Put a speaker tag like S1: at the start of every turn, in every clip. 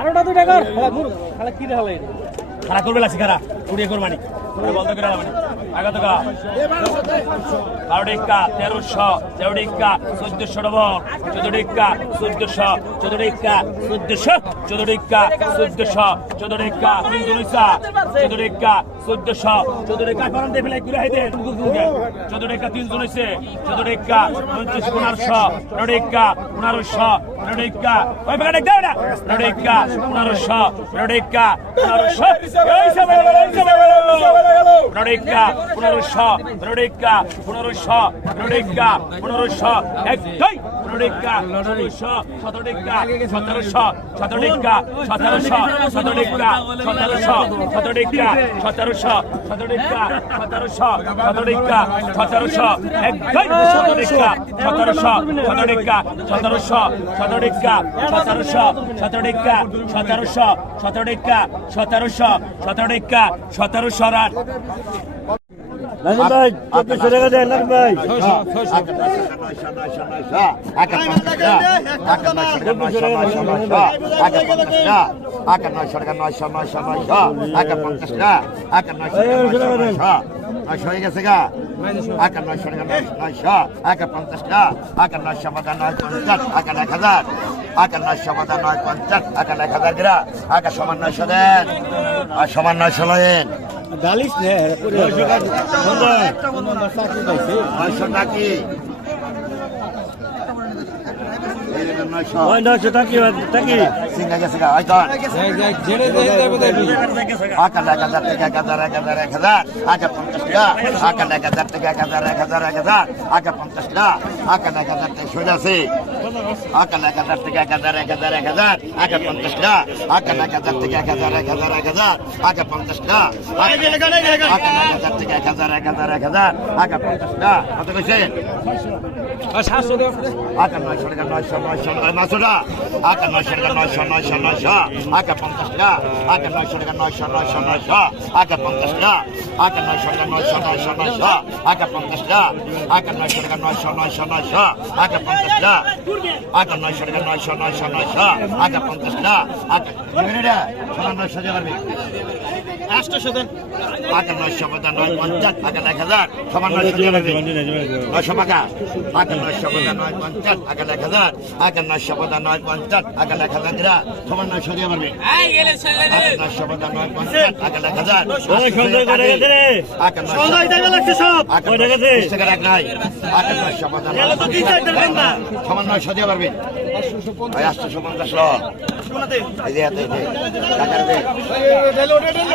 S1: আরোটা দুই টাকার খালা কি দেখালে
S2: খারাপ করবে লাগছে খারাপ কুড়িয়ে করবানি বন্ধ করে আলামানি আগে তো বারো টিকা তেরোশো তেরো টিকা চোদ্দশো ডবল। চোদ্দ টিকা চোদ্দশো চোদ্দ টিকা চোদ্দশো চোদ্দ টিকা চোদ্দশো চোদ্দ টিকা চোদ্দ টিকা চোদ্দশো। চোদ্দ টিকা করেন দেবে লাই ঘুরে হাইদে চোদ্দ টিকা তিনশো উনিশে চোদ্দ টিকা পঞ্চাশ পনেরোশো পনেরো টিকা পনেরোশো পনেরো টিকা ওই বেটা দেবে না পনেরো টিকা পনেরোশো পনেরো টিকা পনেরোশো। এই সব এই সব প্রণিকা পনেরোশো পনেরোশো প্রণিকা পনেরোশো। এক দুই প্রণিকা ষোলোশো শতটিকা সতেরোশো শতটিকা সতেরোশো শতটিকা সতেরোশো শতটিকা সতেরোশো শতটিকা সতেরোশো শতটিকা সতেরোশো এক দুই শতটিকা সতেরোশো সতেরোশো শতটিকা সতেরোশো শতটিকা সতেরোশো শতটিকা সতেরোশো শতটিকা সতেরোশো রান
S1: নাজিম ভাই চব্বিশশো টাকা দেন নাজিম ভাই
S3: হয়ে গেছে গা আকার নয়শো টাকা নয়শো আকার পঞ্চাশ টাকা আকার নয়শো বাদা নয় পঞ্চাশ আকার এক হাজার আকার নয়শো বাদা নয় পঞ্চাশ আকার এক হাজার গ্রা আকার সমান নয়শো দেন আর সমান নয়শো লয়েন
S1: গালিস নে
S3: নয়শো নাকি নয়শো
S1: ওই নয়শো টাকি টাকি
S3: সিঙ্গা গেছে গা হয়তো আকার এক হাজার থেকে এক হাজার এক হাজার এক হাজার আকার পঞ্চাশ টাকা আকার এক হাজার থেকে এক হাজার এক হাজার এক হাজার আকার পঞ্চাশ টাকা আকার এক হাজার থেকে সোজা আছে আকার এক হাজার থেকে এক হাজার এক হাজার এক হাজার আকার পঞ্চাশ টাকা আকার এক হাজার থেকে এক হাজার এক হাজার এক হাজার আকার পঞ্চাশ টাকা আকার এক হাজার থেকে এক হাজার এক হাজার এক হাজার আকার পঞ্চাশ টাকা কত কইছেন আকার নয়শো টাকা নয়শো নয়শো নয়শো টাকা আকার নয়শো টাকা নয়শো নয়শো নয়শো আকার পঞ্চাশ টাকা আকার নয়শো টাকা নয়শো নয়শো নয়শো আকার পঞ্চাশ টাকা আকার নয়শো টাকা নয়শো নয়শো নয়শো আকার পঞ্চাশ টাকা আকার নয়শো টাকা নয়শো নয়শো নয়শো আকার পঞ্চাশ টাকা আকার নয়শো টাকা নয়শো নয়শো নয়শো। আকার পঞ্চাশ টাকা। নয়শো সমান দিয়ে পারবি আকার নয়শো নয় পঞ্চাশ আকার এক হাজার সমান নয়শো দিয়ে পারবি নয়শো নয় পঞ্চাশ আকার এক হাজার আকার নয়শো নয় পঞ্চাশ আকার এক হাজার গ্রা সমান নয়শো দিয়ে পারবি নয়শো নয় পঞ্চাশ আকার এক হাজার আকার নয়শো দিয়ে পারবি আটশো পঞ্চাশ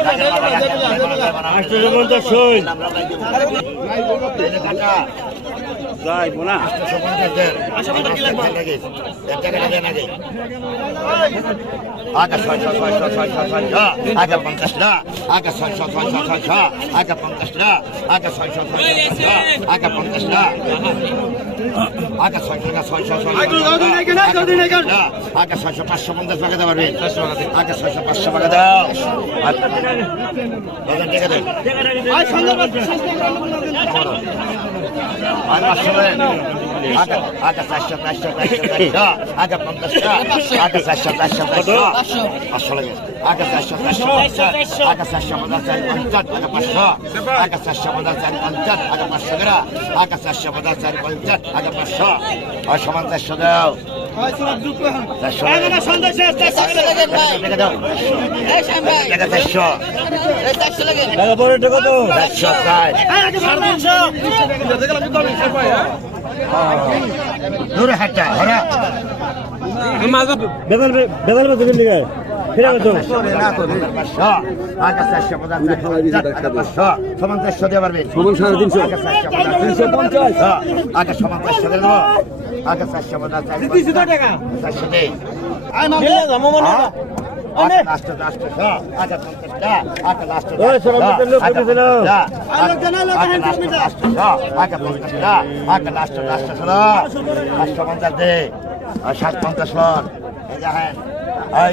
S3: টাকার
S1: আটশো পঞ্চাশ না
S3: পঞ্চাশ দেন। টাকা লাগে, এক টাকা লাগে নাকি? আগে আগে পঞ্চাশ আগে ছয়শো, ছয়শো, ছয়শো, আগে পঞ্চাশ টাকা, আগে ছয়শো, আগে পঞ্চাশ টাকা, আগে ছয়শো টাকা, ছয়শো, আগে ছয়শো, পাঁচশো পঞ্চাশ টাকা দিতে পারবি? আগে ছয়শো, পাঁচশো টাকা দাও। আগে চারশো, চারশো, চারশো, চারশো, আগে পঞ্চাশ টাকা, আগে চারশো, চারশো, চারশো, পাঁচশো লাগে। আগে চারশো, চারশো, আগে চারশো, পঞ্চাশ, চারি পঞ্চাশ, আগে পাঁচশো, আগে চারশো, পঞ্চাশ, চারি পঞ্চাশ, আগে পাঁচশো আগে চারশো, পঞ্চাশ, চারি পঞ্চাশ, আগে পাঁচশো, আর সমান চারশো দাও। হরা
S1: বেদাল বেদাল বেদাল দিকে ফিরে গেছো
S3: পাঁচশো আগে চারশো পঞ্চাশ আগে পাঁচশো সমান চারশো দিয়ে পারবেন
S1: সমান সাড়ে তিনশো
S3: আগে চারশো পঞ্চাশ
S1: তিনশো পঞ্চাশ
S3: আগে সমান চারশো দিয়ে দেবো আগে চারশো পঞ্চাশ চারশো দিয়ে আগে লাস্ট লাস্ট আগে পঞ্চাশটা আগে লাস্ট
S1: ওই সবাই মিলে লোক উঠেছিল।
S3: আগে লাস্ট লাস্ট আগে পঞ্চাশটা আগে লাস্ট লাস্ট লাস্ট পঞ্চাশ দে আর সাত পঞ্চাশ হ্যাঁ